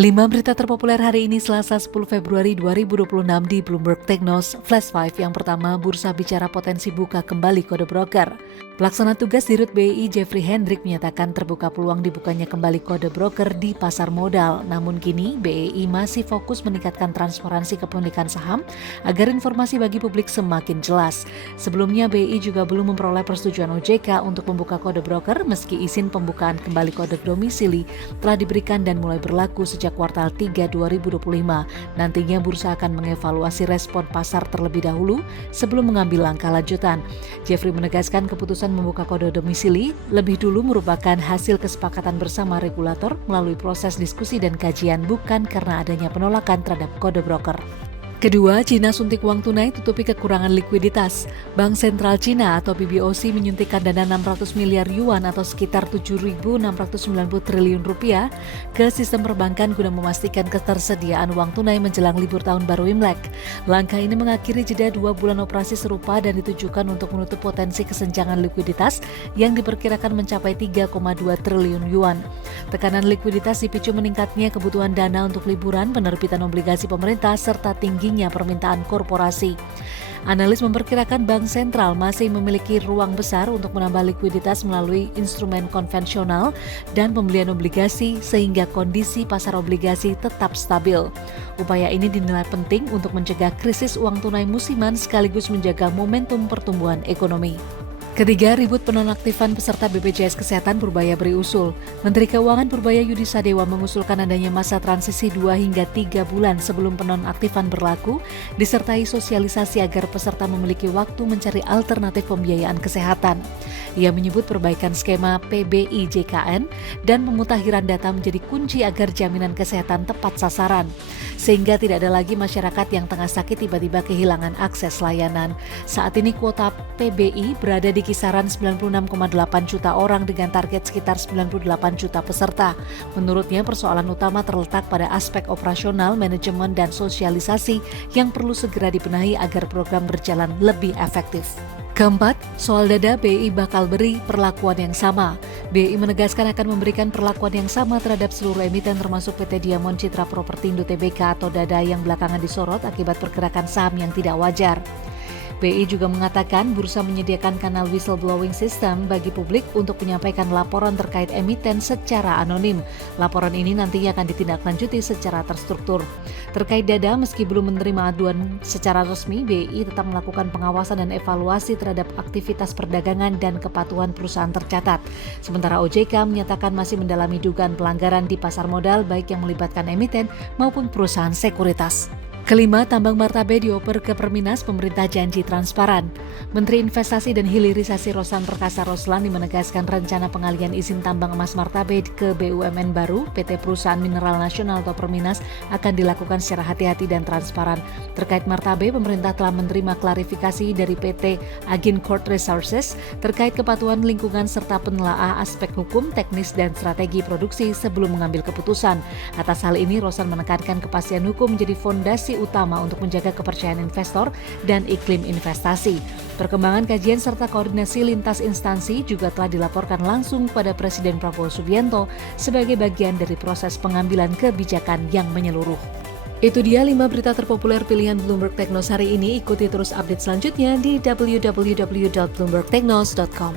5 berita terpopuler hari ini Selasa 10 Februari 2026 di Bloomberg Technos Flash 5. Yang pertama, bursa bicara potensi buka kembali kode broker. Pelaksana tugas Dirut BI Jeffrey Hendrik menyatakan terbuka peluang dibukanya kembali kode broker di pasar modal. Namun kini BEI masih fokus meningkatkan transparansi kepemilikan saham agar informasi bagi publik semakin jelas. Sebelumnya BEI juga belum memperoleh persetujuan OJK untuk membuka kode broker meski izin pembukaan kembali kode domisili telah diberikan dan mulai berlaku sejak kuartal 3 2025. Nantinya bursa akan mengevaluasi respon pasar terlebih dahulu sebelum mengambil langkah lanjutan. Jeffrey menegaskan keputusan membuka kode domisili lebih dulu merupakan hasil kesepakatan bersama regulator melalui proses diskusi dan kajian, bukan karena adanya penolakan terhadap kode broker. Kedua, Cina suntik uang tunai tutupi kekurangan likuiditas. Bank Sentral Cina atau PBOC menyuntikkan dana 600 miliar yuan atau sekitar 7.690 triliun rupiah ke sistem perbankan guna memastikan ketersediaan uang tunai menjelang libur tahun baru Imlek. Langkah ini mengakhiri jeda 2 bulan operasi serupa dan ditujukan untuk menutup potensi kesenjangan likuiditas yang diperkirakan mencapai 3,2 triliun yuan. Tekanan likuiditas dipicu meningkatnya kebutuhan dana untuk liburan, penerbitan obligasi pemerintah, serta tingginya permintaan korporasi. Analis memperkirakan Bank Sentral masih memiliki ruang besar untuk menambah likuiditas melalui instrumen konvensional dan pembelian obligasi sehingga kondisi pasar obligasi tetap stabil. Upaya ini dinilai penting untuk mencegah krisis uang tunai musiman sekaligus menjaga momentum pertumbuhan ekonomi. Ketiga, ribut penonaktifan peserta BPJS Kesehatan Purbaya beri usul. Menteri Keuangan Purbaya Yudi Sadewa mengusulkan adanya masa transisi 2 hingga 3 bulan sebelum penonaktifan berlaku, disertai sosialisasi agar peserta memiliki waktu mencari alternatif pembiayaan kesehatan. Ia menyebut perbaikan skema PBI JKN dan pemutakhiran data menjadi kunci agar jaminan kesehatan tepat sasaran, sehingga tidak ada lagi masyarakat yang tengah sakit tiba-tiba kehilangan akses layanan. Saat ini kuota PBI berada di kisaran 96,8 juta orang dengan target sekitar 98 juta peserta. Menurutnya persoalan utama terletak pada aspek operasional, manajemen, dan sosialisasi yang perlu segera dibenahi agar program berjalan lebih efektif. Keempat, soal dada BI bakal beri perlakuan yang sama. BI menegaskan akan memberikan perlakuan yang sama terhadap seluruh emiten termasuk PT Diamond Citra Propertindo Tbk atau dada yang belakangan disorot akibat pergerakan saham yang tidak wajar. BI juga mengatakan bursa menyediakan kanal whistleblowing system bagi publik untuk menyampaikan laporan terkait emiten secara anonim. Laporan ini nantinya akan ditindaklanjuti secara terstruktur. Terkait dada, meski belum menerima aduan secara resmi, BI tetap melakukan pengawasan dan evaluasi terhadap aktivitas perdagangan dan kepatuhan perusahaan tercatat. Sementara OJK menyatakan masih mendalami dugaan pelanggaran di pasar modal baik yang melibatkan emiten maupun perusahaan sekuritas. Kelima, tambang martabe dioper ke Perminas, pemerintah janji transparan. Menteri Investasi dan Hilirisasi Roslan Perkasa Roslani menegaskan rencana pengalihan izin tambang emas martabe ke BUMN baru, PT Perusahaan Mineral Nasional atau Perminas, akan dilakukan secara hati-hati dan transparan. Terkait martabe, pemerintah telah menerima klarifikasi dari PT Agincourt Resources terkait kepatuhan lingkungan serta penelaah aspek hukum, teknis, dan strategi produksi sebelum mengambil keputusan. Atas hal ini, Roslan menekankan kepastian hukum menjadi fondasi utama untuk menjaga kepercayaan investor dan iklim investasi. Perkembangan kajian serta koordinasi lintas instansi juga telah dilaporkan langsung pada Presiden Prabowo Subianto sebagai bagian dari proses pengambilan kebijakan yang menyeluruh. Itu dia 5 berita terpopuler pilihan Bloomberg Technos hari ini. Ikuti terus update selanjutnya di www.bloombergtechnos.com.